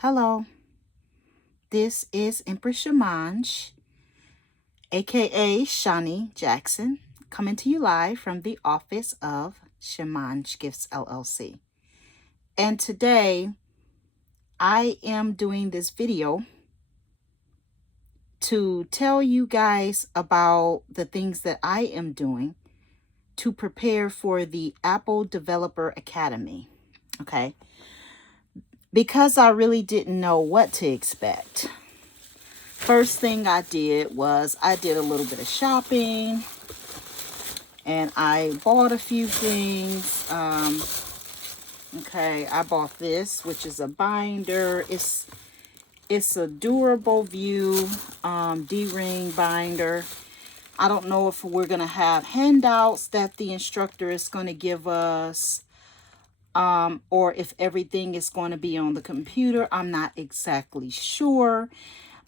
Hello, this is Empress Shamanj, aka Shani Jackson, coming to you live from the office of Shamanj Gifts LLC. And today I am doing this video to tell you guys about the things that I am doing to prepare for the Apple Developer Academy. Okay. Because I really didn't know what to expect. First thing I did was I did a little bit of shopping and I bought a few things. Okay, I bought this, which is a binder. It's a durable view D-ring binder. I don't know if we're going to have handouts that the instructor is going to give us, or if everything is going to be on the computer. I'm not exactly sure.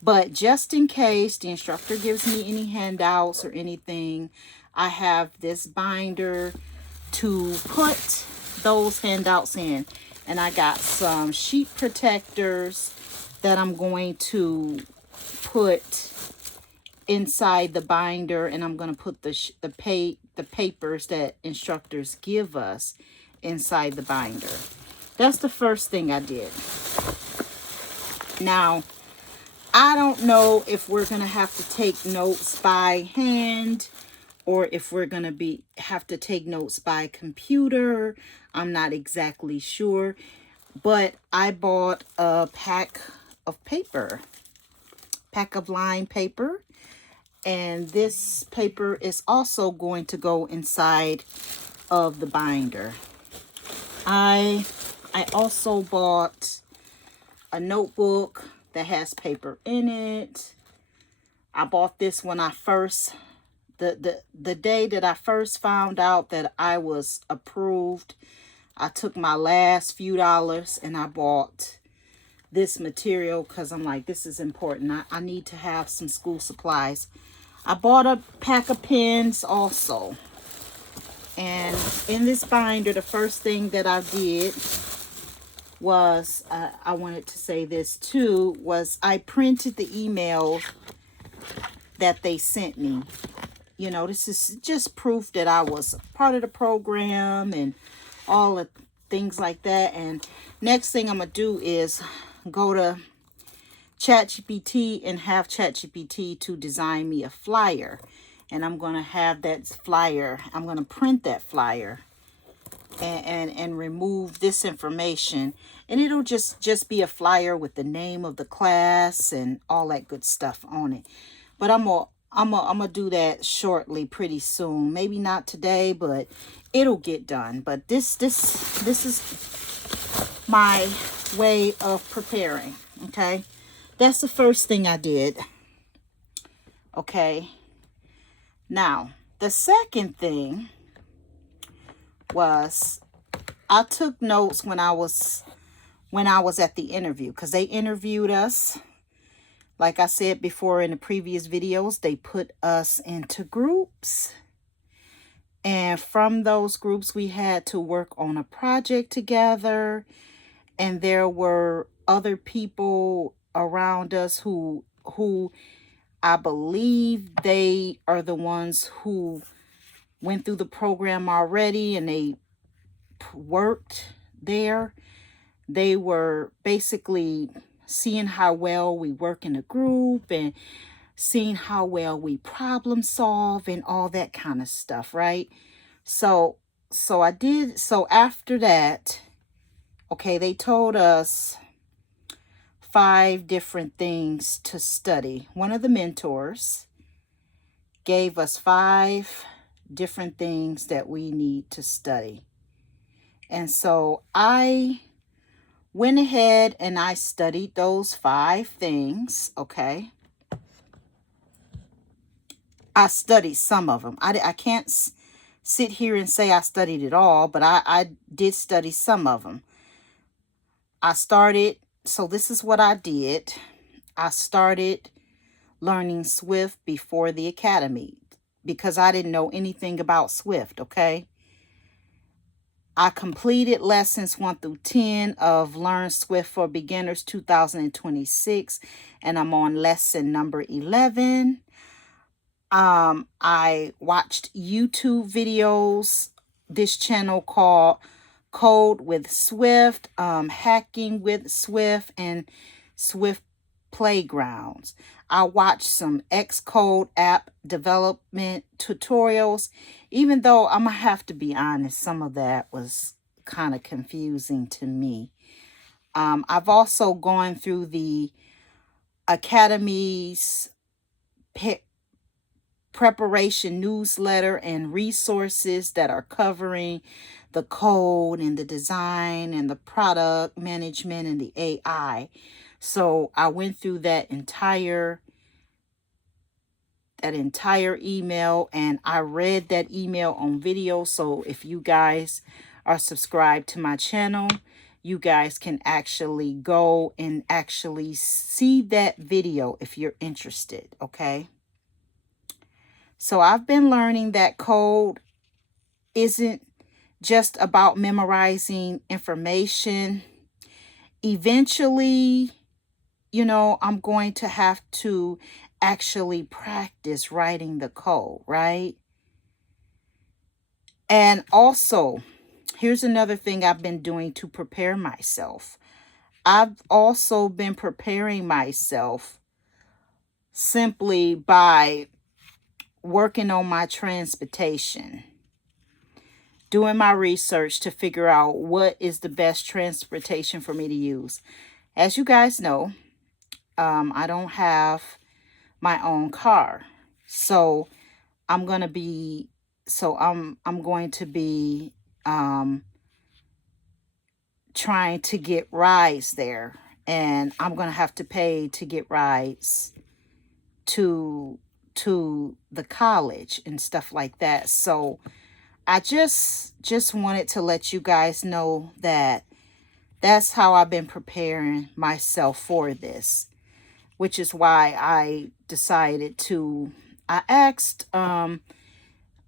But just in case the instructor gives me any handouts or anything, I have this binder to put those handouts in. And I got some sheet protectors that I'm going to put inside the binder, and I'm going to put the papers that instructors give us inside the binder. That's the first thing I did. Now, I don't know if we're going to have to take notes by hand or if we're going to have to take notes by computer. I'm not exactly sure. But I bought a pack of lined paper. And this paper is also going to go inside of the binder. I also bought a notebook that has paper in it. I bought this when I first, the day that I first found out that I was approved. I took my last few dollars and I bought this material because I'm like, this is important. I need to have some school supplies. I bought a pack of pens also. And in this binder, the first thing that I did was, I wanted to say this too, was I printed the email that they sent me. You know, this is just proof that I was part of the program and all the things like that. And next thing I'm going to do is go to ChatGPT and have ChatGPT to design me a flyer. And I'm going to have that flyer. I'm going to print that flyer and remove this information. And it'll just be a flyer with the name of the class and all that good stuff on it. But I'm gonna do that shortly, pretty soon. Maybe not today, but it'll get done. But this is my way of preparing. Okay, that's the first thing I did. Okay, now the second thing was I took notes when I was at the interview, because they interviewed us. Like I said before in the previous videos, they put us into groups. And from those groups, we had to work on a project together. And there were other people around us who I believe they are the ones who went through the program already and they worked there. They were basically seeing how well we work in a group and seeing how well we problem solve and all that kind of stuff, right? So after that, okay, they told us 5 different things to study. One of the mentors gave us 5 different things that we need to study. And so I went ahead and I studied those 5 things, okay? I studied some of them. I can't sit here and say I studied it all, but I did study some of them. So this is what I did. I started learning Swift before the academy because I didn't know anything about Swift, okay? I completed lessons 1 through 10 of Learn Swift for Beginners 2026, and I'm on lesson number 11. I watched YouTube videos, this channel called Code with Swift, Hacking with Swift, and Swift Playgrounds. I watched some Xcode app development tutorials, even though I'm going to have to be honest, some of that was kind of confusing to me. I've also gone through the Academy's preparation newsletter and resources that are covering the code and the design and the product management and the AI. So I went through that entire email, and I read that email on video. So if you guys are subscribed to my channel, you guys can actually go and actually see that video if you're interested, okay? So I've been learning that code isn't just about memorizing information. Eventually, you know, I'm going to have to actually practice writing the code, right? And also, here's another thing I've been doing to prepare myself. I've also been preparing myself simply by working on my transportation, doing my research to figure out what is the best transportation for me to use. As you guys know, I don't have my own car. So I'm going to be trying to get rides there, and I'm going to have to pay to get rides to the college and stuff like that. So I just wanted to let you guys know that that's how I've been preparing myself for this, which is why I decided to, I asked, I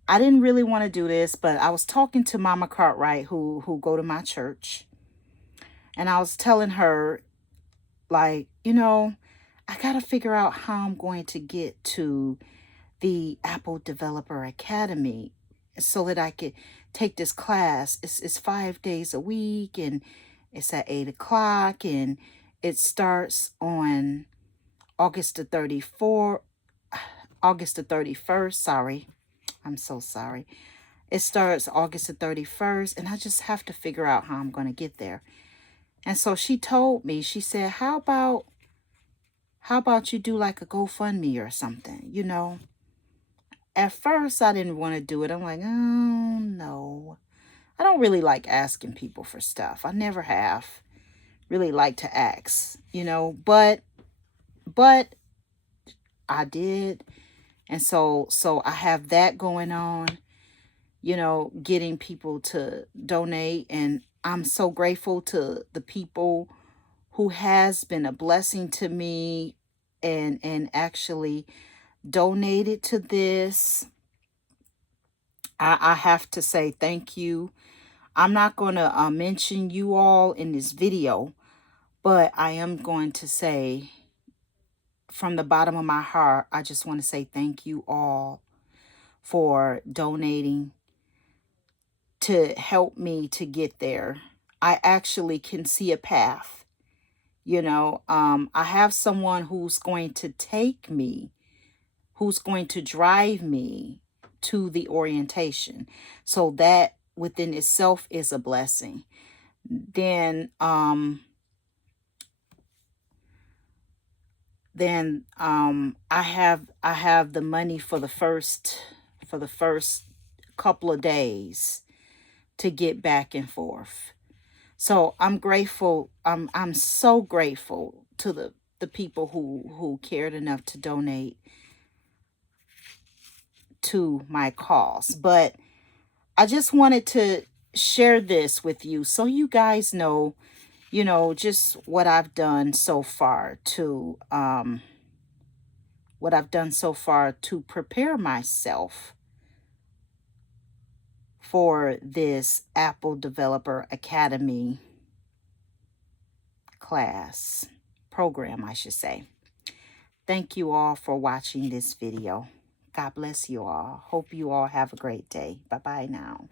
didn't really want to do this, but I was talking to Mama Cartwright, who go to my church, and I was telling her, like, you know, I got to figure out how I'm going to get to the Apple Developer Academy so that I could take this class. It's 5 days a week, and it's at 8 o'clock, and it starts on August the 31st. Sorry. I'm so sorry. It starts August the 31st, and I just have to figure out how I'm going to get there. And so she told me, she said, how about you do like a GoFundMe or something, you know? At first, I didn't want to do it. I'm like, oh, no. I don't really like asking people for stuff. I never have really liked to ask, you know, but I did. And so I have that going on, you know, getting people to donate. And I'm so grateful to the people who has been a blessing to me and actually donated to this. I have to say thank you. I'm not going to mention you all in this video, but I am going to say from the bottom of my heart, I just want to say thank you all for donating to help me to get there. I actually can see a path. You know, I have someone who's going to take me, who's going to drive me to the orientation. So that within itself is a blessing. Then I have the money for the first couple of days to get back and forth. So I'm grateful. I'm so grateful to the people who cared enough to donate to my cause. But I just wanted to share this with you so you guys know, you know, just what I've done so far to prepare myself for this Apple Developer Academy program, I should say. Thank you all for watching this video. God bless you all. Hope you all have a great day. Bye-bye now.